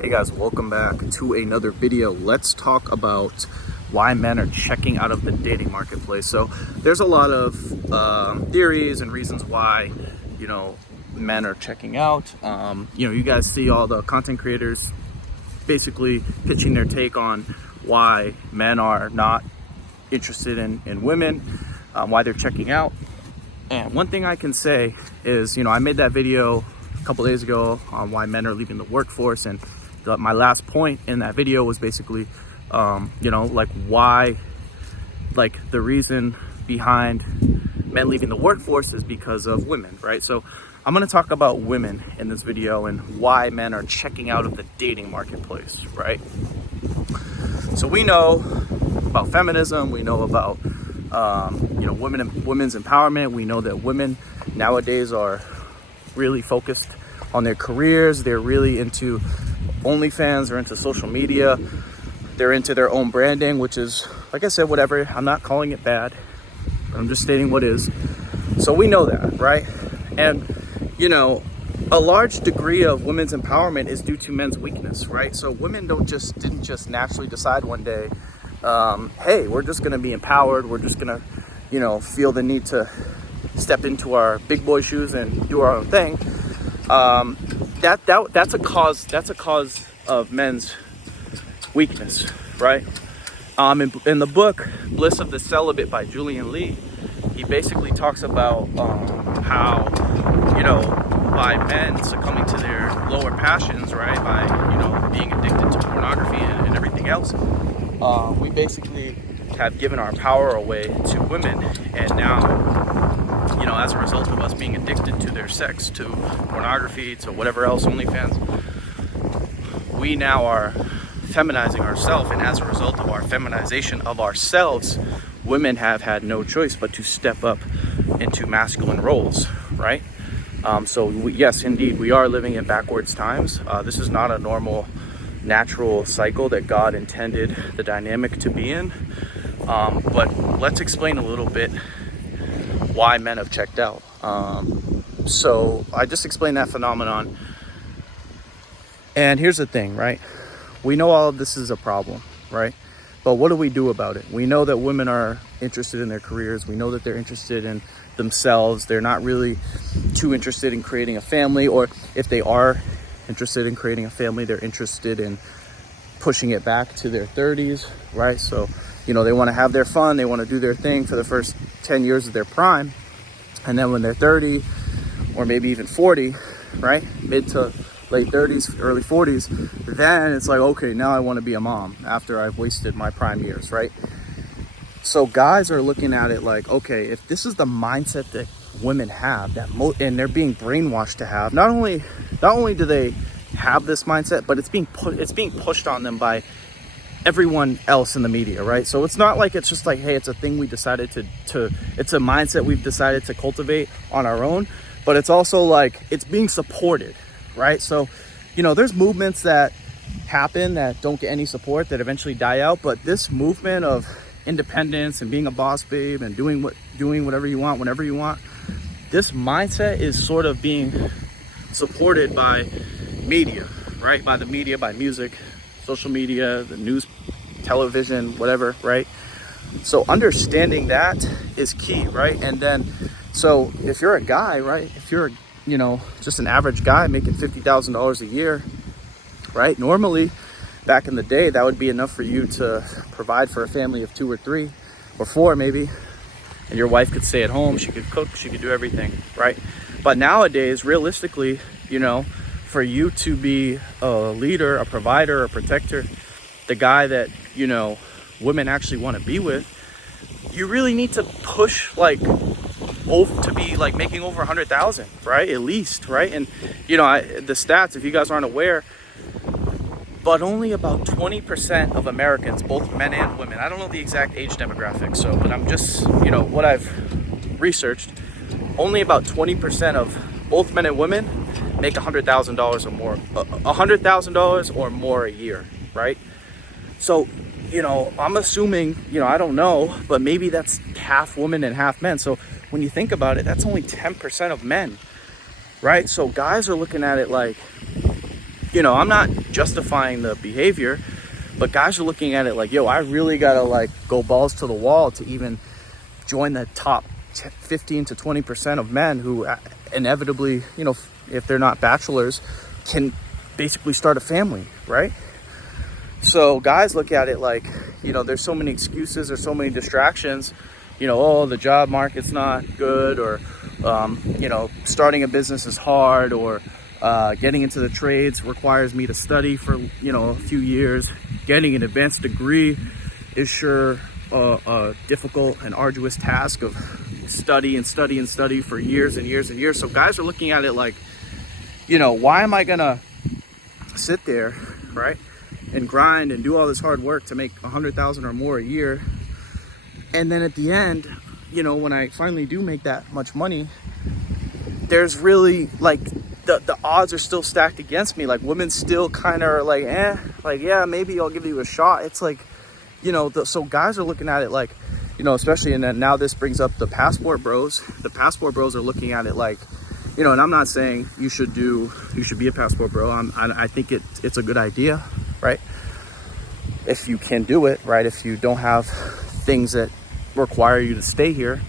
Hey guys, welcome back to another video. Let's talk about why men are checking out of the dating marketplace. So there's a lot of theories and reasons why, men are checking out. You guys see all the content creators basically pitching their take on why men are not interested in women, why they're checking out. And one thing I can say is, I made that video a couple days ago on why men are leaving the workforce, and my last point in that video was basically why the reason behind men leaving the workforce is because of women, right? So I'm going to talk about women in this video and why men are checking out of the dating marketplace, right? So we know about feminism, we know about women's empowerment. We know that women nowadays are really focused on their careers. They're really into OnlyFans, they're into social media, they're into their own branding, which is, like I said, whatever. I'm not calling it bad, but I'm just stating what is. So we know that, right? And a large degree of women's empowerment is due to men's weakness, right? So women didn't just naturally decide one day, hey, we're just gonna be empowered, we're just gonna feel the need to step into our big boy shoes and do our own thing. That's a cause of men's weakness, right? In the book Bliss of the Celibate by Julian Lee, he basically talks about how by men succumbing to their lower passions, right, by being addicted to pornography and everything else, we basically have given our power away to women. And now as a result of us being addicted to their sex, to pornography, to whatever else, OnlyFans, we now are feminizing ourselves. And as a result of our feminization of ourselves, women have had no choice but to step up into masculine roles, right? Yes, indeed, we are living in backwards times. This is not a normal, natural cycle that God intended the dynamic to be in. But let's explain a little bit why men have checked out. So I just explained that phenomenon. And here's the thing, right? We know all of this is a problem, right? But what do we do about it? We know that women are interested in their careers. We know that they're interested in themselves. They're not really too interested in creating a family, or if they are interested in creating a family, they're interested in pushing it back to their 30s, right? So they want to have their fun, they want to do their thing for the first 10 years of their prime. And then when they're 30 or maybe even 40, right, mid to late 30s, early 40s, then it's like, okay, now I want to be a mom after I've wasted my prime years, right? So guys are looking at it like, okay, if this is the mindset that women have, and they're being brainwashed to have, not only do they have this mindset, but it's being pushed on them by everyone else in the media, right? So it's not like it's just like, hey, it's a thing we decided to it's a mindset we've decided to cultivate on our own, but it's also like it's being supported, right? So there's movements that happen that don't get any support, that eventually die out, but this movement of independence and being a boss babe and doing whatever you want whenever you want, this mindset is sort of being supported by media, right? By the media, by music, social media, the news, television, whatever, right? So understanding that is key, right? And then, so if you're a guy, right? If you're, just an average guy making $50,000 a year, right? Normally, back in the day, that would be enough for you to provide for a family of 2 or 3 or 4 maybe. And your wife could stay at home, she could cook, she could do everything, right? But nowadays, realistically, for you to be a leader, a provider, a protector, the guy that, women actually want to be with, you really need to push to be making over 100,000, right? At least, right? And, the stats, if you guys aren't aware, but only about 20% of Americans, both men and women, I don't know the exact age demographic, but I'm just, what I've researched, only about 20% of both men and women make $100,000 or more, $100,000 or more a year, right? So, I'm assuming, I don't know, but maybe that's half women and half men. So when you think about it, that's only 10% of men, right? So guys are looking at it like, you know, I'm not justifying the behavior, but guys are looking at it like, yo, I really gotta like go balls to the wall to even join the top 15 to 20% of men who inevitably, you know, if they're not bachelors, can basically start a family, right? So guys look at it like, you know, there's so many excuses, there's so many distractions, you know, oh, the job market's not good, or you know, starting a business is hard, or getting into the trades requires me to study for, you know, a few years. Getting an advanced degree is sure a difficult and arduous task of study and study and study for years and years and years. So guys are looking at it like, you know, why am I gonna sit there, right, and grind and do all this hard work to make 100,000 or more a year, and then at the end, you know, when I finally do make that much money, there's really like the odds are still stacked against me. Like women still kind of are like, like, yeah, maybe I'll give you a shot. It's like, you know, so guys are looking at it like, you know, especially, and then now this brings up the passport bros. The passport bros are looking at it like, you know, and I'm not saying you should be a passport bro. I think it's a good idea, right? If you can do it, right? If you don't have things that require you to stay here.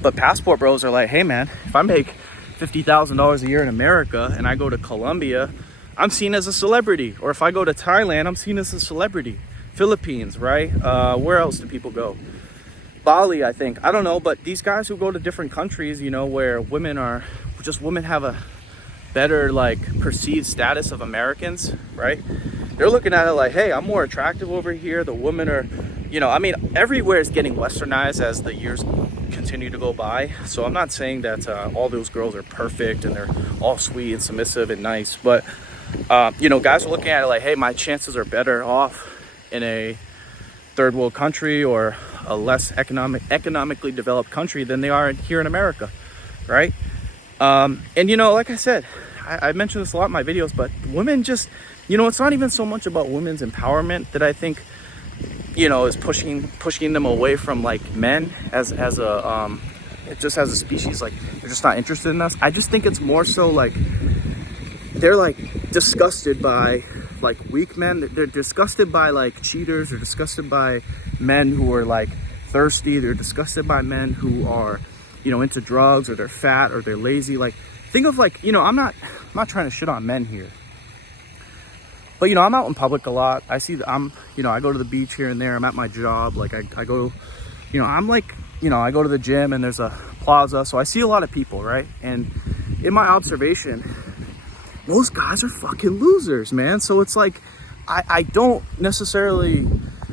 But passport bros are like, hey man, if I make $50,000 a year in America and I go to Colombia, I'm seen as a celebrity. Or if I go to Thailand, I'm seen as a celebrity. Philippines, right? Where else do people go? Bali, I think. I don't know, but these guys who go to different countries, you know, where women have a better like perceived status of Americans, right? They're looking at it like, hey, I'm more attractive over here. The women are, you know, I mean, everywhere is getting westernized as the years continue to go by. So I'm not saying that all those girls are perfect and they're all sweet and submissive and nice, but you know, guys are looking at it like, hey, my chances are better off in a third world country or a less economically developed country than they are here in America, right? And you know, like I said, I mentioned this a lot in my videos, but women just, you know, it's not even so much about women's empowerment that I think, you know, is pushing them away from like men as a just as a species. Like they're just not interested in us. I just think it's more so like they're like disgusted by like weak men. They're disgusted by like cheaters. They're disgusted by men who are like thirsty. They're disgusted by men who are, you know, into drugs, or they're fat, or they're lazy. Like think of like, you know, I'm not trying to shit on men here, but you know, I'm out in public a lot. You know, I go to the beach here and there. I'm at my job. Like I go, you know, I'm like, you know, I go to the gym and there's a plaza, so I see a lot of people, right? And in my observation, most guys are fucking losers, man. So it's like, I don't necessarily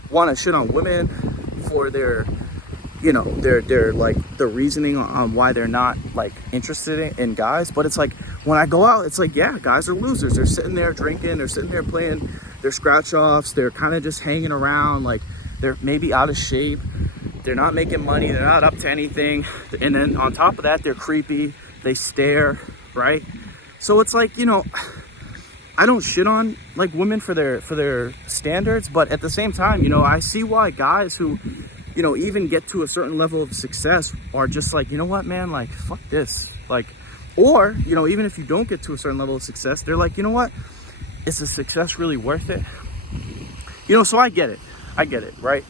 want to shit on women for their, you know, their like the reasoning on why they're not like interested in guys. But it's like, when I go out, it's like, yeah, guys are losers. They're sitting there drinking, they're sitting there playing their scratch offs, they're kind of just hanging around, like they're maybe out of shape, they're not making money, they're not up to anything. And then on top of that, they're creepy, they stare, right? So it's like, you know, I don't shit on like women for their standards, but at the same time, you know, I see why guys who, you know, even get to a certain level of success are just like, you know what, man, like fuck this. Like, or, you know, even if you don't get to a certain level of success, they're like, you know what, is the success really worth it? You know, so I get it, right?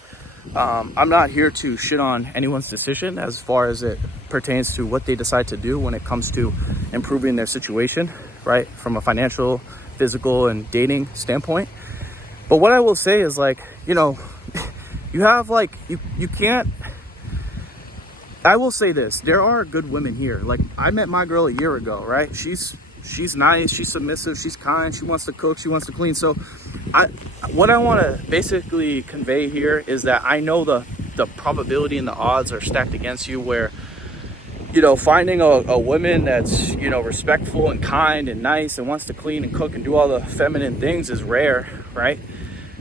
I'm not here to shit on anyone's decision as far as it pertains to what they decide to do when it comes to improving their situation, right? From a financial, physical, and dating standpoint. But what I will say is like, you know, you have like, you can't, I will say this, there are good women here. Like I met my girl a year ago, right? She's nice, she's submissive, she's kind, she wants to cook, she wants to clean. So what I want to basically convey here is that I know the probability and the odds are stacked against you, where, you know, finding a woman that's, you know, respectful and kind and nice and wants to clean and cook and do all the feminine things is rare, right?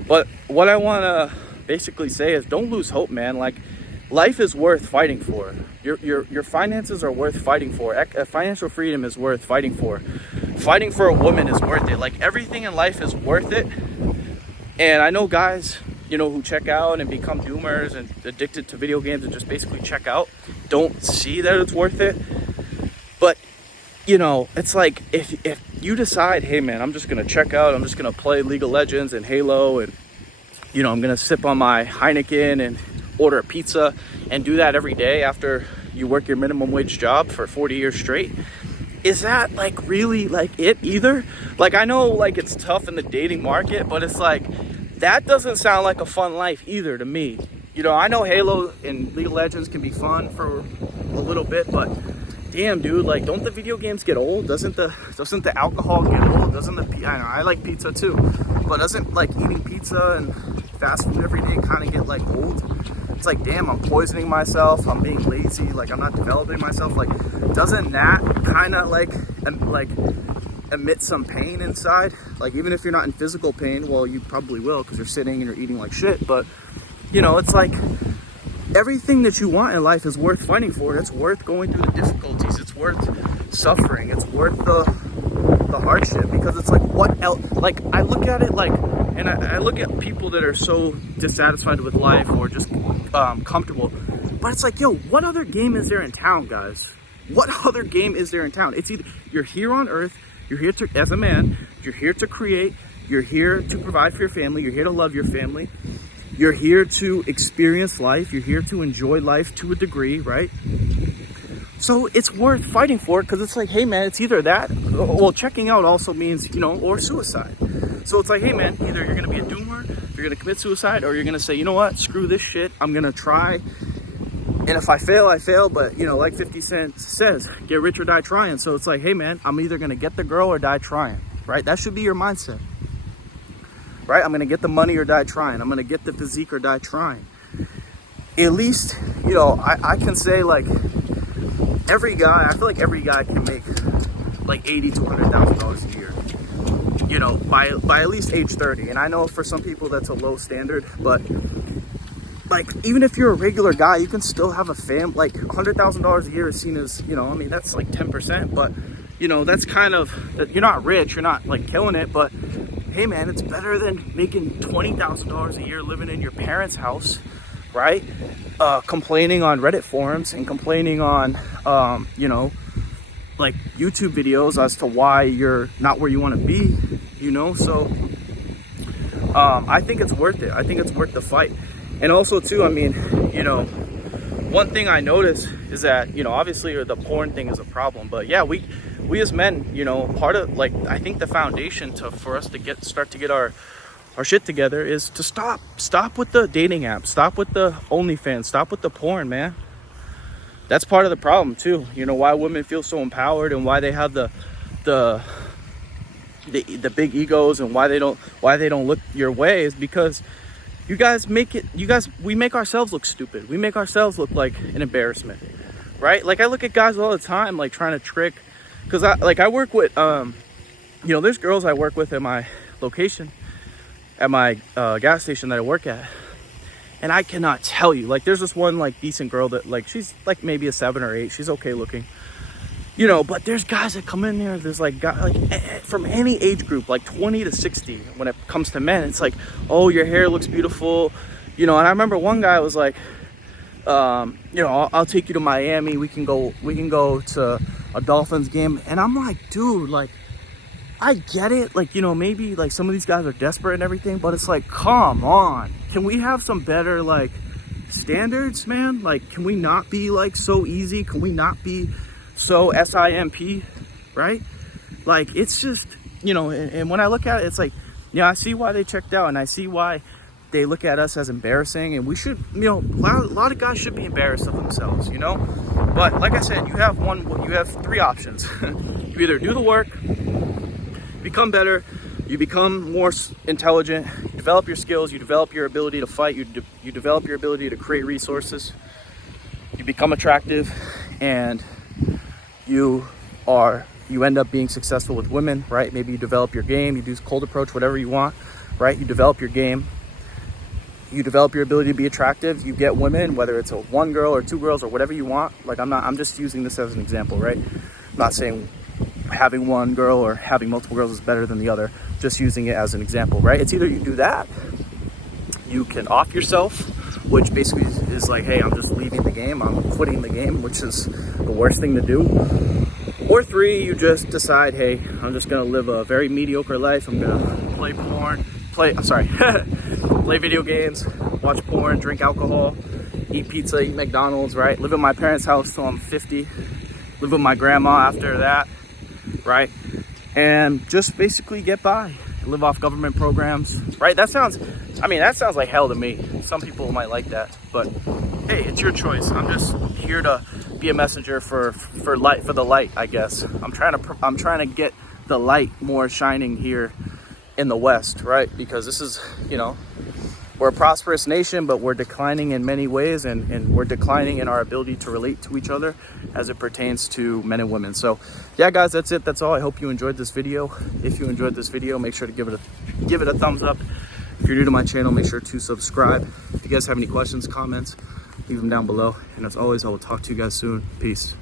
But what I want to basically say is don't lose hope, man. Like life is worth fighting for. Your finances are worth fighting for. Financial freedom is worth fighting for. Fighting for a woman is worth it. Like everything in life is worth it. And I know guys, you know, who check out and become doomers and addicted to video games and just basically check out, don't see that it's worth it. But you know, it's like if you decide, hey man, I'm just gonna check out, I'm just gonna play League of Legends and Halo, and you know, I'm gonna sip on my Heineken and order a pizza and do that every day after you work your minimum wage job for 40 years straight. Is that like really like it either? Like, I know like it's tough in the dating market, but it's like that doesn't sound like a fun life either to me. You know, I know Halo and League of Legends can be fun for a little bit, but damn, dude, like, don't the video games get old? Doesn't the alcohol get old? Doesn't the I know I like pizza too, but doesn't like eating pizza and fast food every day kind of get like old? It's like, damn, I'm poisoning myself, I'm being lazy, like I'm not developing myself. Like, doesn't that kind of like emit some pain inside? Like, even if you're not in physical pain, well, you probably will because you're sitting and you're eating like shit, but you know, it's like everything that you want in life is worth fighting for. It's worth going through the difficulties, it's worth suffering, it's worth the hardship, because it's like, what else? Like, I look at it like, and I look at people that are so dissatisfied with life or just comfortable, but it's like, yo, what other game is there in town, guys? What other game is there in town? It's either you're here on earth, you're here to, as a man, you're here to create, you're here to provide for your family, you're here to love your family, you're here to experience life, you're here to enjoy life to a degree, right? So it's worth fighting for it, because it's like, hey man, it's either that, well, checking out also means, you know, or suicide. So it's like, hey man, either you're gonna be a doomer, you're gonna commit suicide, or you're gonna say, you know what, screw this shit, I'm gonna try, and if I fail, I fail. But you know, like 50 Cent says, get rich or die trying. So it's like, hey man, I'm either gonna get the girl or die trying, right? That should be your mindset, right? I'm gonna get the money or die trying. I'm gonna get the physique or die trying. At least, you know, I can say, like, every guy, I feel like every guy can make like $80,000 to $100,000 a year, you know, by at least age 30. And I know for some people that's a low standard, but like, even if you're a regular guy, you can still have a like $100,000 a year is seen as, you know, I mean, that's like 10%, but you know, that's kind of, you're not rich, you're not like killing it, but hey man, it's better than making $20,000 a year living in your parents' house, right? Complaining on Reddit forums and complaining on, you know, like YouTube videos as to why you're not where you want to be, you know? So I think it's worth it. I think it's worth the fight. And also too, I mean, you know, one thing I notice is that, you know, obviously the porn thing is a problem, but yeah, we as men, you know, part of, like, I think the foundation for us to start to get our shit together is to stop with the dating apps, stop with the OnlyFans, stop with the porn, man. That's part of the problem too. You know, why women feel so empowered and why they have the big egos and why they don't look your way is because we make ourselves look stupid. We make ourselves look like an embarrassment, right? Like, I look at guys all the time, like, trying to trick, because I work with, you know, there's girls I work with at my location, at my gas station that I work at, and I cannot tell you, like, there's this one, like, decent girl that, like, she's like maybe a 7 or 8, she's okay looking, you know, but there's guys that come in there, there's like guys, like, from any age group, like 20 to 60, when it comes to men, it's like, oh, your hair looks beautiful, you know. And I remember one guy was like, you know, I'll take you to Miami, we can go to a Dolphins game. And I'm like, dude, like, I get it, like, you know, maybe like some of these guys are desperate and everything, but it's like, come on, can we have some better, like, standards, man? Like, can we not be like so easy? Can we not be so SIMP, right? Like, it's just, you know, and when I look at it, it's like, yeah, I see why they checked out, and I see why they look at us as embarrassing, and we should, you know, a lot of guys should be embarrassed of themselves, you know. But like I said, you have 3 options. You either do the work, become better, you become more intelligent, you develop your skills, you develop your ability to fight, you develop your ability to create resources, you become attractive, and you end up being successful with women, right? Maybe you develop your game, you do cold approach, whatever you want, right? You develop your game, you develop your ability to be attractive, you get women, whether it's 1 girl or 2 girls or whatever you want. Like, I'm just using this as an example, right? I'm not saying having 1 girl or having multiple girls is better than the other, just using it as an example, right? It's either you do that, you can off yourself, which basically is like, hey, I'm just leaving the game, I'm quitting the game, which is the worst thing to do. Or 3, you just decide, hey, I'm just gonna live a very mediocre life. I'm gonna play play video games, watch porn, drink alcohol, eat pizza, eat McDonald's, right? Live in my parents' house till I'm 50, live with my grandma after that, right? And just basically get by, live off government programs, right? That sounds like hell to me. Some people might like that, but hey, it's your choice. I'm just here to be a messenger for the light, I guess. I'm trying to get the light more shining here in the West, right? Because this is, you know, we're a prosperous nation, but we're declining in many ways, and we're declining in our ability to relate to each other as it pertains to men and women. So yeah, guys, that's it. That's all. I hope you enjoyed this video. If you enjoyed this video, make sure to give it a thumbs up. If you're new to my channel, make sure to subscribe. If you guys have any questions, comments, leave them down below. And as always, I will talk to you guys soon. Peace.